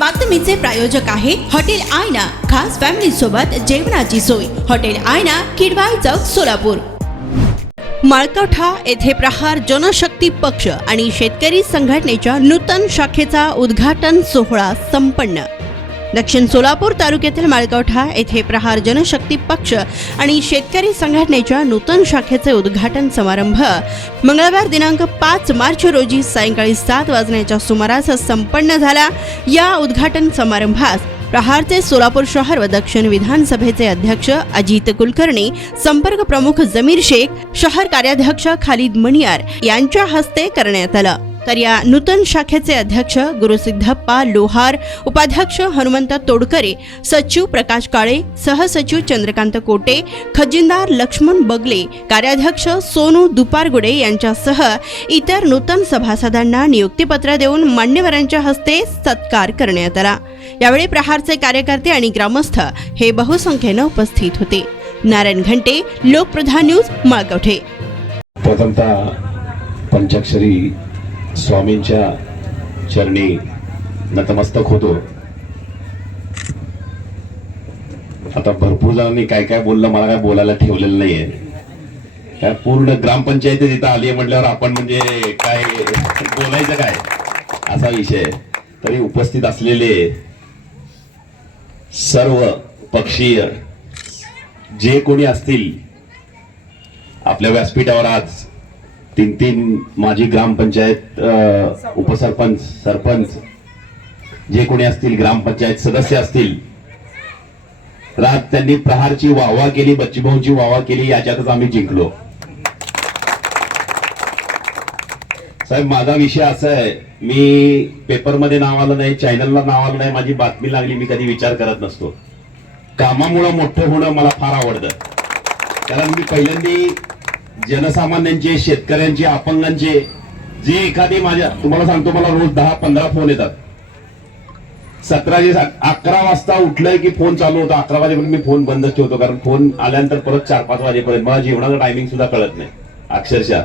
बातमीचे प्रायोजक आहे हॉटेल आयना, खास फॅमिली सोबत जेवणाची सोय। हॉटेल आयना, किडवाई चौक, सोलापूर। माळकवठा येथे प्रहार जनशक्ती पक्ष आणि शेतकरी संघटनेच्या नूतन शाखेचा उद्घाटन सोहळा संपन्न। दक्षिण सोलापूर तालुक्यातील माळकवठा येथे प्रहार जनशक्ती पक्ष आणि शेतकरी संघटनेच्या नूतन शाखेचे उद्घाटन समारंभ मंगळवार दिनांक 5 मार्च रोजी सायंकाळी 7 वाजण्याच्या सुमारास संपन्न झाला। या उद्घाटन समारंभास प्रहारचे सोलापूर शहर व दक्षिण विधानसभेचे अध्यक्ष अजित कुलकर्णी, संपर्क प्रमुख जमीर शेख, शहर कार्याध्यक्ष खालिद मणियार यांच्या हस्ते करण्यात आलं। तर या नूतन शाखेचे अध्यक्ष गुरुसिद्धप्पा लोहार, उपाध्यक्ष हनुमंत तोडकरे, सचिव प्रकाश काळे, सहसचिव चंद्रकांत कोटे, खजिनदार लक्ष्मण बगले, कार्याध्यक्ष सोनू दुपारगुडे यांच्यासह इतर नूतन सभासदांना नियुक्तीपत्र देऊन मान्यवरांच्या हस्ते सत्कार करण्यात आला। यावेळी प्रहारचे कार्यकर्ते आणि ग्रामस्थ हे बहुसंख्येने उपस्थित होते। नारायण घंटे, लोकप्रधान न्यूज, माळकवठे। प्रथमतः पंचाक्षरी स्वामींच्या चरणी नतमस्तक होतो। आता भरपूर जणांनी काय काय बोललं, मला काय बोलायला ठेवलेलं नाहीये। काय पूर्ण ग्रामपंचायत तिथं आली म्हटल्यावर आपण म्हणजे काय बोलायचं काय असा विषय। तरी उपस्थित असलेले सर्व पक्षीय जे कोणी असतील, आपल्या व्यासपीठावर आज 3 माजी ग्रामपंचायत उपसरपंच, सरपंच जे कोणी असतील, ग्रामपंचायत सदस्य असतील, रात त्यांनी प्रहारची वाहवा केली, बच्चूभाऊंची वाहवा केली, याच्यातच आम्ही जिंकलो। साहेब, माझा विषय असा आहे, मी पेपरमध्ये नाव आलं नाही, चॅनलला नाव आलं नाही, माझी बातमी लागली, मी कधी विचार करत नसतो। कामामुळे मोठं होणं मला फार आवडतं, कारण मी पहिल्यांदी जनसामान्यांचे, शेतकऱ्यांचे, अपंगांचे जे एखादी तुम्हाला सांगतो, मला रोज 10-15 फोन येतात। 11 वाजता उठलंय की फोन चालू होता, 11 वाजेपर्यंत मी फोन बंदच ठेवतो, कारण फोन आल्यानंतर परत 4-5 वाजेपर्यंत मला जेवणाचं टायमिंग सुद्धा कळत नाही। अक्षरशः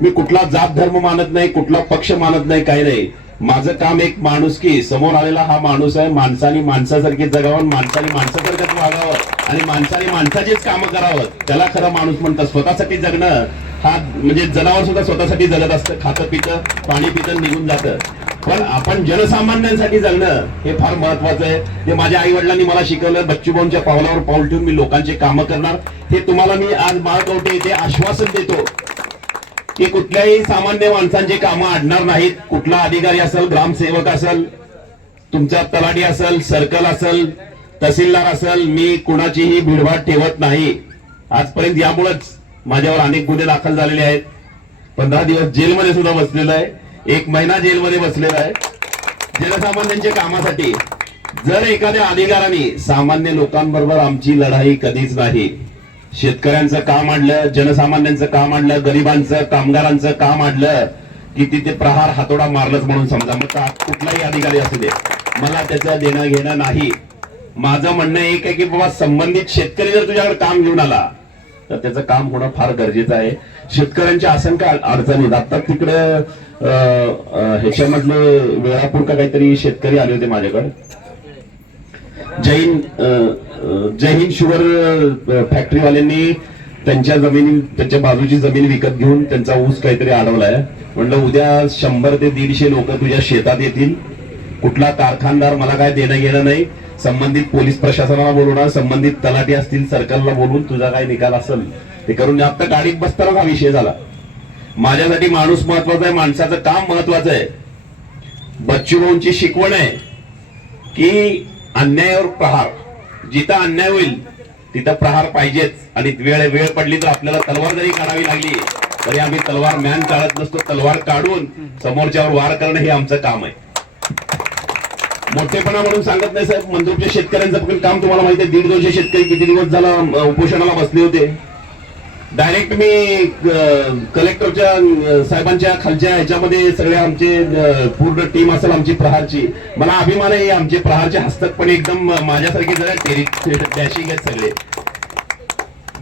मी कुठला जात धर्म मानत नाही, कुठला पक्ष मानत नाही, काही नाही। माझं काम एक माणुसकी, समोर आलेला हा माणूस आहे, माणसाने माणसासारखे जगावं, माणसाने माणसासारखंच वागावं आणि माणसाने माणसाचेच कामं करावं, त्याला खरं माणूस म्हणतात। स्वतःसाठी जगणं हा म्हणजे जनावर सुद्धा स्वतःसाठी जगत असतं, खातं पितं, पाणी पितं, निघून जातं, पण आपण जनसामान्यांसाठी जगणं हे फार महत्वाचं आहे। ते माझ्या आई वडिलांनी मला शिकवलं। बच्चूभाऊंच्या पावलावर पाऊल ठेवून मी लोकांचे कामं करणार, हे तुम्हाला मी आज माळकवठे येथे आश्वासन देतो की कुठल्याही सामान्य माणसांची कामं अडणार नाहीत। कुठला अधिकारी असेल, ग्रामसेवक असेल, तुमचा तलाठी असेल, सर्कल असेल, तहसीलदार असेल, मी कुणाचीही भिडभाड ठेवत नाही। आजपर्यंत यामुळेच माझ्यावर अनेक गुन्हे दाखल झालेले आहेत। 15 दिवस जेलमध्ये सुद्धा बसलेलो आहे, 1 महिना जेलमध्ये बसलेला आहे जनसामान्यांच्या कामासाठी। जर एखाद्या अधिकाऱ्याने सामान्य लोकांबरोबर आमची लढाई कधीच नाही, शेतकऱ्यांचं काम आणलं, जनसामान्यांचं काम आणलं, गरिबांचं, कामगारांचं काम आणलं की तिथे प्रहार हातोडा मारलंच म्हणून समजा। मग कुठलाही अधिकारी असू दे, मला त्याचं देणं घेणं नाही। माझं म्हणणं एक आहे की बाबा, संबंधित शेतकरी जर तुझ्याकडे काम घेऊन आला तर त्याचं काम होणं फार गरजेचं आहे। शेतकऱ्यांच्या असंख्य अडचणी आता तिकडे ह्याच्यामधलं वेळापूर का काहीतरी शेतकरी आले होते माझ्याकडे, जय हिंद शुगर फॅक्टरीवाल्यांनी त्यांच्या जमिनी, त्यांच्या बाजूची जमीन विकत घेऊन त्यांचा ऊस काहीतरी अडवलाय। म्हणलं उद्या 100 ते 150 लोक तुझ्या शेतात येतील, कुठला कारखानदार मला काय देणं घेणं नाही, संबंधित पोलीस प्रशासनाला बोलवणार, संबंधित तलाठी असतील, सर्कलला बोलून तुझा काय निकाल असेल ते करून। आता गाडीत बसताना हा विषय झाला। माझ्यासाठी माणूस महत्वाचा आहे, माणसाचं काम महत्वाचं आहे। बच्चूभाऊंची शिकवण आहे की अन्यायावर प्रहार, जिथं अन्याय होईल तिथं प्रहार पाहिजेच, आणि वेळ पडली तर आपल्याला तलवार जरी काढावी लागली तरी आम्ही तलवार म्यान काढत नसतो, तलवार काढून समोरच्यावर वार करणं हे आमचं काम आहे। मोठेपणा म्हणून सांगत नाही साहेब, मंदुरच्या शेतकऱ्यांचं पण काम तुम्हाला माहिती आहे। 150-200 शेतकरी किती दिवस झाला उपोषणाला बसले होते। डायरेक्ट मी कलेक्टरच्या साहेबांच्या खालच्या ह्याच्यामध्ये सगळे आमचे पूर्ण टीम असेल आमची प्रहारची, मला अभिमान आहे आमचे प्रहारचे हस्तक पण एकदम माझ्यासारखे जरा डॅशिंग आहेत सगळे।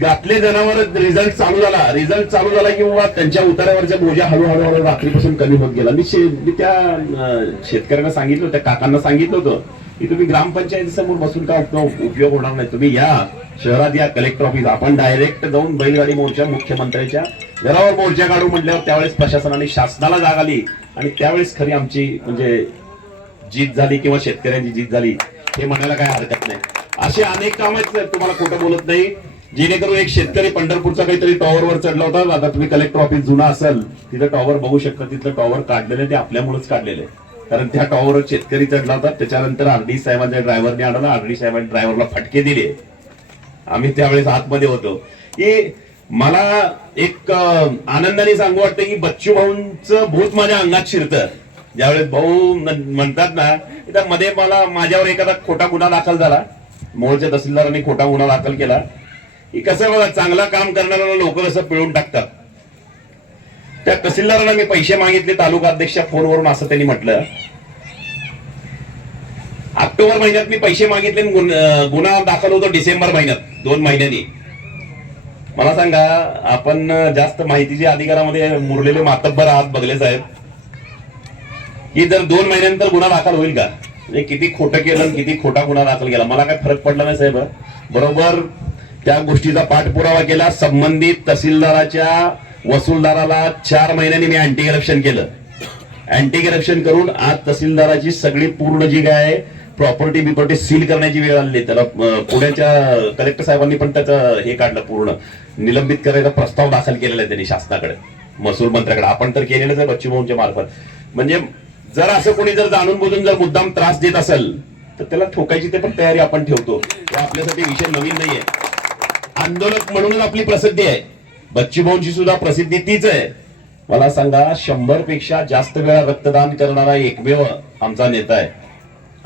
घातले जनावर रिझल्ट चालू झाला की बाबा त्यांच्या उतार्यावरच्या बोजा हळूहळू रात्रीपासून कमी होत गेला. मी त्या शेतकऱ्यांना सांगितलं होतं, काकांना सांगितलं होतं की तुम्ही ग्रामपंचायती समोर बसून का उपयोग होणार नाही. तुम्ही या शहरात या कलेक्टर ऑफिस, आपण डायरेक्ट जाऊन बैलगाडी मोर्चा मुख्यमंत्र्यांच्या घरावर मोर्चा काढू म्हटल्यावर त्यावेळेस प्रशासनाने शासनाला जाग आली आणि त्यावेळेस खरी आमची म्हणजे जीत झाली किंवा शेतकऱ्यांची जीत झाली हे म्हणायला काय हरकत नाही. असे अनेक काम आहेत, तुम्हाला खोटं बोलत नाही, जेणेकरून एक शेतकरी पंढरपूरचा काहीतरी टॉवरवर चढला होता. आता तुम्ही कलेक्टर ऑफिस जुना असेल तिथं टॉवर बघू शकता, तिथलं टॉवर काढलेलं ते आपल्यामुळेच काढलेलं आहे. कारण त्या टॉवरवर शेतकरी चढला होता. त्याच्यानंतर आरडी साहेबांच्या ड्रायव्हरने आणलं, आरडी साहेबांनी ड्रायव्हरला फटके दिले. आम्ही त्यावेळेस आतमध्ये होतो. की मला एक आनंदाने सांगू वाटतं की बच्चू भाऊंचं भूत माझ्या अंगात शिरतं. ज्यावेळेस भाऊ म्हणतात ना, त्या मध्ये मला माझ्यावर एखादा खोटा गुन्हा दाखल झाला, मोळच्या तहसीलदारांनी खोटा गुन्हा दाखल केला की कसं बघा चांगला काम करणाऱ्याला लोक कसं पिळून टाकतात. त्या तहसीलदारांना मी पैसे मागितले तालुका अध्यक्षा फोनवरून, असं त्यांनी म्हटलं. ऑक्टोबर महिन्यात मी पैसे मागितले, गुन्हा दाखल होतो डिसेंबर महिन्यात, 2 महिन्यांनी. मला सांगा, आपण जास्त माहितीच्या अधिकारामध्ये मुरलेले मातब्बर आहात बघले साहेब, की जर 2 महिन्यानंतर गुन्हा दाखल होईल का? म्हणजे किती खोटं केलं, किती खोटा गुन्हा दाखल केला, मला काय फरक पडला नाही साहेब. बरोबर त्या गोष्टीचा पाठपुरावा केला. संबंधित तहसीलदाराच्या वसूलदाराला 4 महिन्यांनी मी अँटी करप्शन केलं. अँटी करप्शन करून आज तहसीलदाराची सगळी पूर्ण जी काय प्रॉपर्टी बिपर्टी सील करण्याची वेळ आली. त्याला पुण्याच्या कलेक्टर साहेबांनी पण त्याचं हे काढलं, पूर्ण निलंबित करायचा प्रस्ताव दाखल केलेला आहे त्यांनी शासनाकडे, महसूल मंत्र्याकडे. आपण तर केलेलंच आहे बच्चू भाऊंच्या मार्फत. म्हणजे जर असं कोणी जर जाणून बुजून जर मुद्दाम त्रास देत असेल तर त्याला ठोकायची ते पण तयारी आपण ठेवतो. आपल्यासाठी विषय नवीन नाहीये. आंदोलक म्हणूनच आपली प्रसिद्धी आहे. बच्चू भाऊंची सुद्धा प्रसिद्धी तीच आहे. मला सांगा, 100 पेक्षा जास्त वेळा रक्तदान करणारा एकमेव आमचा नेता आहे.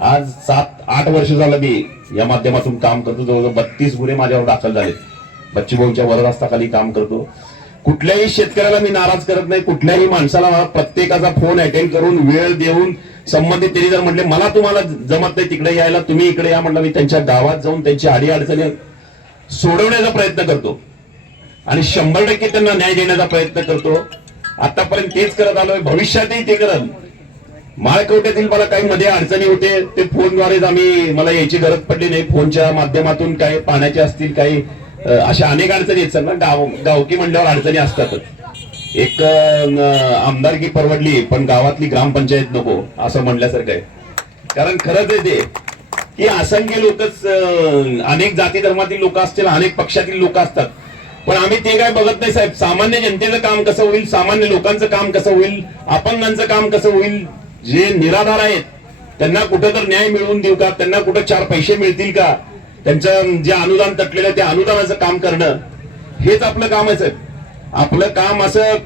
आज 7-8 वर्ष झालं मी या माध्यमातून काम करतो. जवळजवळ 32 गुन्हे माझ्यावर दाखल झाले. बच्चू भाऊंच्या वरदहस्ताखाली काम करतो. कुठल्याही शेतकऱ्याला मी नाराज करत नाही. कुठल्याही माणसाला प्रत्येकाचा फोन अटेंड करून वेळ देऊन संबंधित त्यांनी जर म्हटले मला तुम्हाला जमत नाही तिकडे यायला, तुम्ही इकडे या म्हटलं, मी त्यांच्या गावात जाऊन त्यांची अडीअडचणी सोडवण्याचा प्रयत्न करतो आणि 100% त्यांना न्याय देण्याचा प्रयत्न करतो. आतापर्यंत तेच करत आलोय, भविष्यातही ते करत. माळकवट्यातील मला काही मध्ये अडचणी होते, ते फोनद्वारेच मला यायची गरज पडली नाही. फोनच्या माध्यमातून काही पाण्याचे असतील, काही अशा अनेक अडचणी आहेत. सर ना, गावकी म्हणल्यावर अडचणी असतातच. एक आमदारकी परवडली पण गावातली ग्रामपंचायत नको असं म्हणल्यासारखं आहे. कारण खरंच आहे ते की असंख्य लोकच, अनेक जाती धर्मातील लोक असतील, अनेक पक्षातील लोक असतात, पण आम्ही ते काय बघत नाही साहेब. सामान्य जनतेचं काम कसं होईल, सामान्य लोकांचं काम कसं होईल, अपंगांचं काम कसं होईल, जे निराधार आहेत त्यांना कुठं तर न्याय मिळवून देऊ का, त्यांना कुठं 4 पैसे मिळतील का, त्यांचं जे अनुदान तटलेलं आहे त्या अनुदानाचं काम करणं हेच आपलं काम आहे साहेब. आपलं काम असं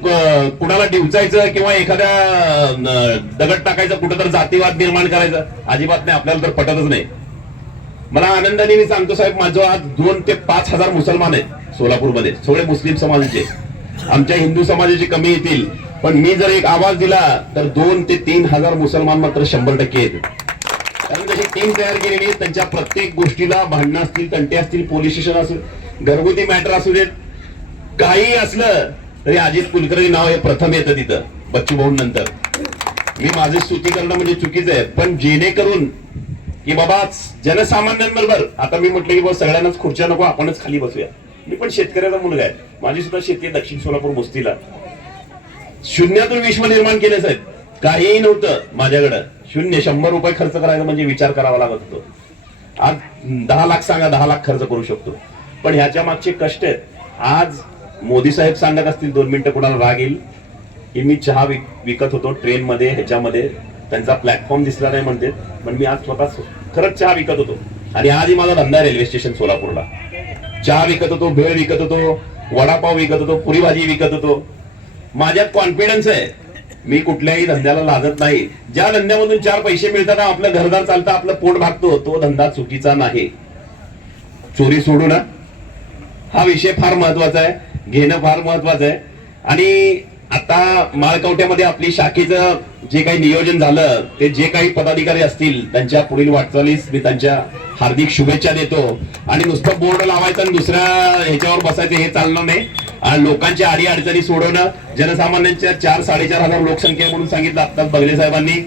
कुणाला डिवचायचं किंवा एखाद्या दगड टाकायचं, कुठं तर जातीवाद निर्माण करायचं अजिबात नाही. आपल्याला तर पटतच नाही. मला आनंदाने मी सांगतो साहेब, माझं आज 2 ते 5 हजार मुसलमान आहेत सोलापूरमध्ये, सगळे मुस्लिम समाजाचे. आमच्या हिंदू समाजाचे कमी येतील, पण मी जर एक आवाज दिला तर 2 ते 3 हजार मुसलमान मात्र 100% येतील. कारण तशी टीम तयार केलेली आहे. त्यांच्या प्रत्येक गोष्टीला भांडणं असतील, तंटे असतील, पोलीस स्टेशन असेल, घरगुती मॅटर असू देत, काही असलं तरी अजित कुलकर्णी नाव हे प्रथम येतं तिथं बच्चू भाऊ नंतर. मी माझी स्तुती करणं म्हणजे चुकीचं आहे, पण जेणेकरून की बाबा जनसामान्यांबरोबर, आता मी म्हटलं की बाबा सगळ्यांनाच खुर्च्या नको, आपणच खाली बसूया. मी पण शेतकऱ्याचा मुलगा आहे, माझी सुद्धा शेती आहे दक्षिण सोलापूर मुस्तीला. शून्यातून विश्व निर्माण केले साहेब. काहीही नव्हतं माझ्याकडं, 100 रुपये खर्च करायचा म्हणजे विचार करावा लागत होतो. आज 10 लाख सांगा, 10 लाख खर्च करू शकतो. पण ह्याच्या मागचे कष्ट आहेत. आज मोदी साहेब सांगत असतील, 2 मिनिटं कोणाला राग येईल, की मी चहा विकत होतो ट्रेन मध्ये, ह्याच्यामध्ये त्यांचा प्लॅटफॉर्म दिसला नाही म्हणते, पण मी आज स्वतः खरंच चहा विकत होतो. आणि आजही माझा धंदा रेल्वे स्टेशन सोलापूरला. चहा विकत होतो, भेळ विकत होतो, वडापाव विकत होतो, पुरी भाजी विकत होतो. माझ्यात कॉन्फिडन्स आहे, मी कुठल्याही धंद्याला लाजत नाही. ज्या धंद्यामधून 4 पैसे मिळतात, आपलं घरदार चालतं, आपलं पोट भागतो, तो धंदा चुकीचा नाही. चोरी सोडू ना, हा विषय फार महत्वाचा आहे, घेणं फार महत्वाचं आहे. आणि आता माळकवट्यामध्ये आपली शाखेचं जे काही नियोजन झालं ते जे काही पदाधिकारी असतील त्यांच्या पुढील वाटचालीस मी त्यांच्या हार्दिक शुभेच्छा देतो. आणि नुसतं बोर्ड लावायचं आणि दुसऱ्या ह्याच्यावर बसायचं हे चालणार नाही. लोकांच्या अडी अडचणी सोडवणं, जनसामान्यांच्या 4-4.5 लोकसंख्या म्हणून सांगितलं आत्ताच बगले साहेबांनी.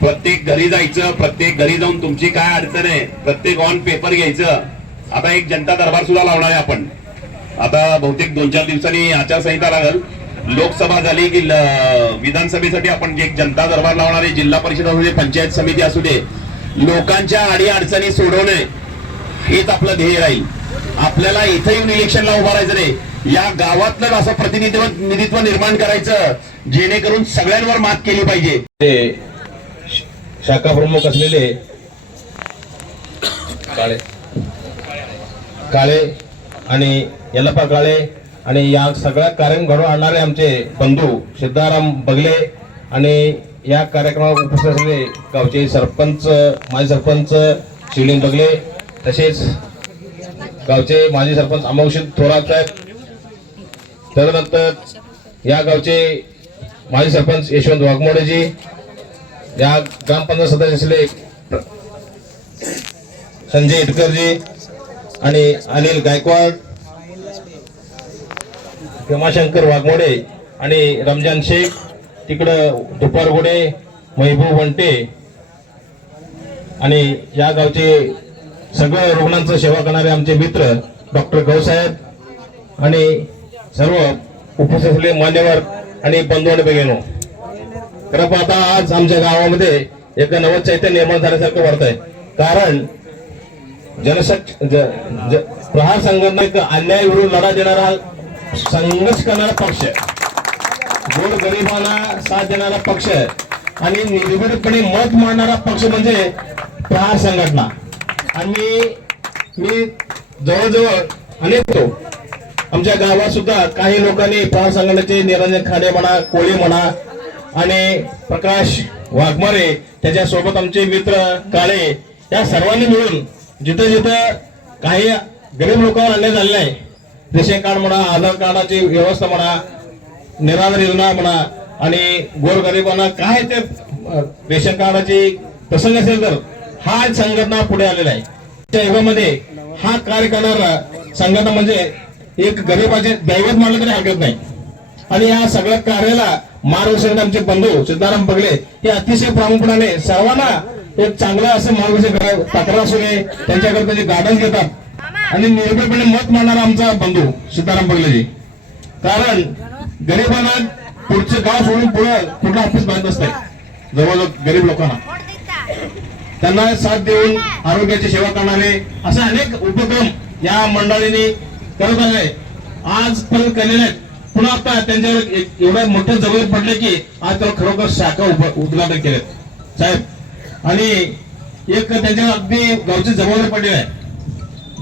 प्रत्येक घरी जायचं, प्रत्येक घरी जाऊन तुमची काय अडचण आहे प्रत्येक ऑन पेपर घ्यायचं. आता एक जनता दरबार सुद्धा लावणार आहे आपण. आता बहुतेक 2-4 दिवसांनी आचारसंहिता लागल. लोकसभा झाली की विधानसभेसाठी आपण जे जनता दरबार लावणार आहे, जिल्हा परिषद असू दे, पंचायत समिती असू दे, लोकांच्या अडी अडचणी सोडवणे हेच आपलं ध्येय राहील. आपल्याला इथं येऊन इलेक्शनला उभा राहायचं नाही, या गावातलं असं प्रतिनिधित्व निर्माण करायचं जेणेकरून सगळ्यांवर मात केली पाहिजे. ते शाखा प्रमुख असलेले काळे आणि यल्लप्पा काळे आणि या सगळ्या कार्यक्रम घडवून आणणारे आमचे बंधू सिद्धाराम बगले आणि या कार्यक्रमात उपस्थित असलेले गावचे सरपंच, माजी सरपंच शिवलिंग बगले, तसेच गावचे माजी सरपंच अमोक्षित थोरात साहेब, तदनंतर या गावचे माजी सरपंच यशवंत वाघमोडेजी, या ग्रामपंचायत सदस्य असलेले संजय इटकरजी आणि अनिल गायकवाड, भीमाशंकर वाघमोडे आणि रमजान शेख, तिकडं दुपारगोडे, महबूब वंटे आणि या गावचे सगळ्या रुग्णांचं सेवा करणारे आमचे मित्र डॉक्टर गौसाहेब आणि सर्व उपस्थित असलेले मान्यवर आणि बंधू आणि भगिनींनो, खरं पाहता आज आमच्या गावामध्ये एक नवं चैतन्य निर्माण झाल्यासारखं वाटत आहे. कारण प्रहार संघटना एक अन्याय विरुद्ध लढा देणारा, संघर्ष करणारा पक्ष, गोर गरिबांना साथ देणारा पक्ष आणि निर्भीडपणे मत मांडणारा पक्ष म्हणजे प्रहार संघटना. आणि मी जवळजवळ अनेक आमच्या गावात सुद्धा काही लोकांनी प्रहार संघटनेचे निरंजन खाडे म्हणा, कोळी म्हणा आणि प्रकाश वाघमारे, त्याच्यासोबत आमचे मित्र काळे, या सर्वांनी मिळून जिथं जिथं काही गरीब लोकांवर अन्याय झालेला आहे, रेशन कार्ड म्हणा, आधार कार्डाची व्यवस्था म्हणा, निराधार योजना म्हणा आणि गोरगरिबांना काय ते रेशन कार्डाची प्रसंग असेल तर हा संघटना पुढे आलेला आहे. त्या युगामध्ये हा कार्य करणारा संघटना म्हणजे एक गरीबाचे दैवत मानलं तरी हरकत नाही. आणि या सगळ्या कार्याला मार्गदर्शन आमचे बंधू सिद्धाराम बगले हे अतिशय प्रामुख्याने सर्वांना एक चांगला असं मार्गदर्शन, तक्रार असू नये त्यांच्याकडे त्याचे गार्डन्स घेतात आणि निर्भयपणे मत मांडणारा आमचा बंधू सिद्धाराम बगलेजी. कारण गरिबांना पुढचं गाव सोडून पुढे कुठलं ऑफिस माहित नसतंय. जवळजवळ गरीब लोकांना त्यांना साथ देऊन आरोग्याची सेवा करणारे असे अनेक उपक्रम या मंडळीने करत आहे, आज पण केलेले आहेत. पुन्हा आता त्यांच्यावर एवढ्या मोठे जबाबदारी पडले की आज त्याला खरोखर शाखा उद्घाटन केलेत साहेब. आणि एक त्यांच्यावर अगदी गावची जबाबदारी पडलेली आहे,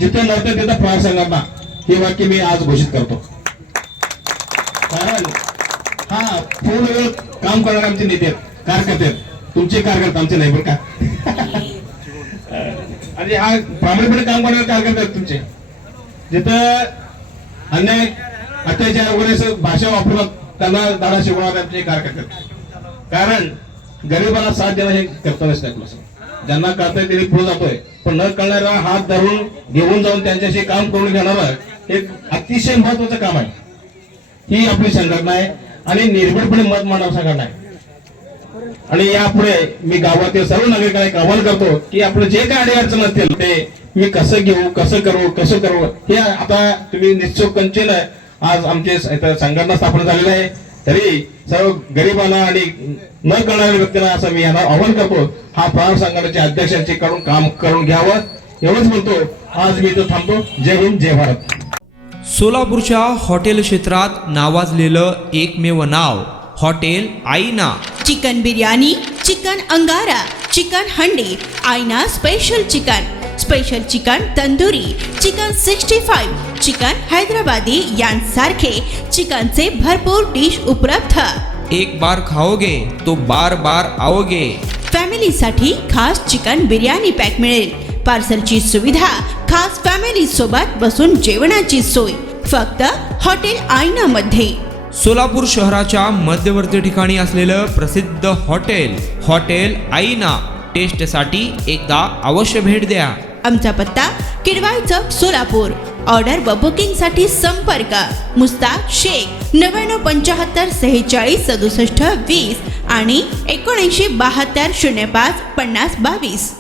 जिथे नव्हतं तिथं प्रहार संघटना, हे वाक्य मी आज घोषित करतो. कारण हा पूर्ण वेळ काम करणारे आमचे नेते कार्यकर्ते आहेत, तुमचे कार्यकर्ते आमचे नाही बरं का. आणि हा प्रामाणिकपणे काम करणारे कार्यकर्ते आहेत तुमचे. जिथं अन्याय अत्याचार वगैरे भाषा वापरतात त्यांना दादा शिकवणारे आमचे कार्यकर्ते आहेत. कारण गरिबाला साथ देणं हे कर्तव्यच नाही. ज्यांना कळतंय त्यांनी पुढे जातोय, पण न कळणारा हात धरून घेऊन जाऊन त्यांच्याशी काम करून घेणारं एक अतिशय महत्वाचं काम आहे. ही आपली संघटना आहे आणि निर्भीडपणे मत मांडणारी संघटना आहे. आणि यापुढे मी गावातील सर्व नागरिकांना एक आवाहन करतो की आपलं जे काय अडचण असतील ते मी कसं घेऊ, कसं करू हे आता तुम्ही निश्चित आज आमचे संघटना स्थापन झालेली आहे. तरी सर्व गरिबांना आणि न कळणाऱ्या व्यक्तींना असं मी यांना आवाहन करतो, हा प्रहार संघटनेच्या अध्यक्षांचे कडून काम करून घ्यावं एवढंच म्हणतो. आज मी इथं थांबतो. जय हिंद, जय भारत. सोलापूरच्या हॉटेल क्षेत्रात नावाजलेलं एकमेव नाव हॉटेल आईना. चिकन बिर्याणी, चिकन अंगारा, चिकन हंडी, आईना special chicken tandoori, chicken 65, chicken Hyderabadi यांसारखे चिकनचे भरपूर डिश उपलब्ध. एक बार खाओगे तो बार बार आओगे. फॅमिलीसाठी खास चिकन बिर्याणी पॅक मिळेल. पार्सलची सुविधा, खास फॅमिली सोबत बसून जेवणाची सोय फक्त हॉटेल आईना मध्ये. सोलापूर शहराच्या मध्यवर्ती ठिकाणी असलेलं प्रसिद्ध हॉटेल आईना टेस्टसाठी एकदा अवश्य भेट द्या. आमचा पत्ता किडवाई चौक सोलापूर. ऑर्डर व बुकिंग साठी संपर्क मुस्ताक शेख 9975 46 67 20 आणि 7972 05 50 22.